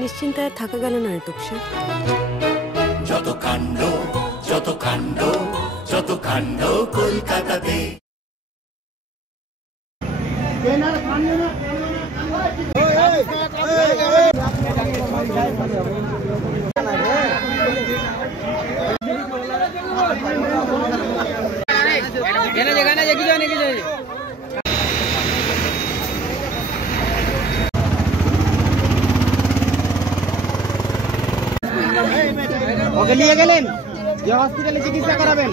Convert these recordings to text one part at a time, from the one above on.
নিশ্চিন্তায় থাকা গেল না এতক সে। যত কাণ্ড যত কাণ্ড যত কাণ্ড কলকাতাতে। ওকে নিয়ে গেলেন যে হসপিটালে চিকিৎসা করাবেন।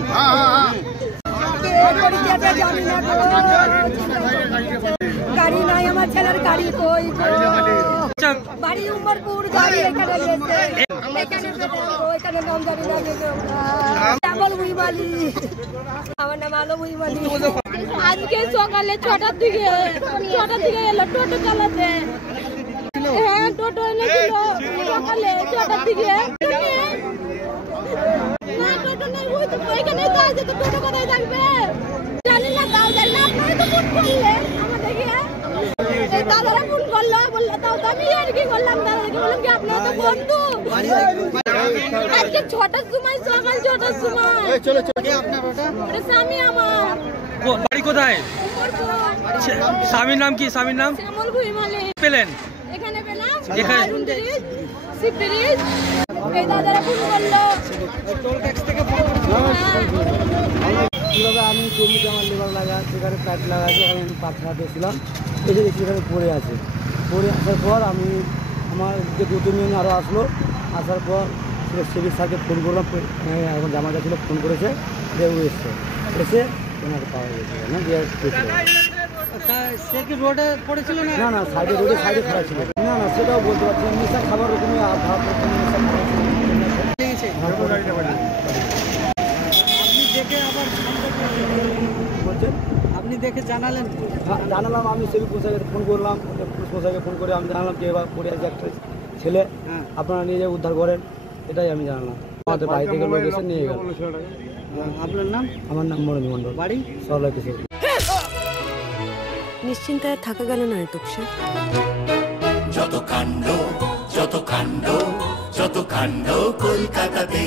গাড়ি নাই আমার ছেলের গাড়ি কই বাড়ি উমরপুর গাড়ি এখানে গেছে এখানে নাম জানি না কেবল উইমালি আমার নাম আলো উইমালি। আজকে সকালে 6টার দিকে এলো টোটো চালাতে। হ্যাঁ টোটো এনেছিল সকালে 6টার দিকে। না টোটো নেই ওইখানে তো আছে তো টোটো কোথায় থাকবে জানি না তাও জানি না। আপনারা তো ফোন করলে আমাদেরকে এই দাদারা ফোন করলো বললো তাও তো আমি আর কি করলাম দাদাকে বললাম কি আপনারা তো বন্ধু। আজকে 6টার সময় সকাল 6টার সময় চলো আপনার ওটা স্বামী আমার বাড়ি কোথায়? স্বামীর নাম কি? স্বামীর নাম শ্যামল ভুইমালি। পেলেন এখানে পেলাম এখানে সিপিরিজ এই দাদারা ফোন করলো টোল ট্যাক্স থেকে কিভাবে আমি জমিতে আমার লেবার লাগা সেখানে কাজ লাগা আছে আমি পাথর দিয়েছিলাম এসে দেখি সেখানে পড়ে আছে। পড়ে আসার পর আমি আমার যে দুটো মেয়ে আরও আসলো আসার পর সিভিল স্যারকে ফোন করলাম এখন জামা ছিল ফোন করেছে যে ও এসে ওনাকে পাওয়া গেছে না যে সে কি রোডে পড়েছিল না না সাইডে রোডে সাইডে খোলা ছিল না না সেটাও বলতে পারছি না নেশা খাবার রকমই আপনি দেখে আবার বলছেন আপনি দেখে জানালেন? জানালাম আমি সিভিল পোশাকে ফোন করলাম পুলিশ পোশাকে ফোন করে আমি জানালাম যে এবার পড়ে আছে একটা ছেলে আপনারা নিয়ে যাই উদ্ধার করেন এটাই আমি জানালাম। আমাদের বাড়ি থেকে লোক এসে নিয়ে গেল। আপনার নাম? আমার নাম মরণী মণ্ডল, বাড়ি সরলা কিশোর। নিশ্চিন্তায় থাকা গেল না এতক সে। যত কাণ্ড যত কাণ্ড যত কাণ্ড কলকাতাতে।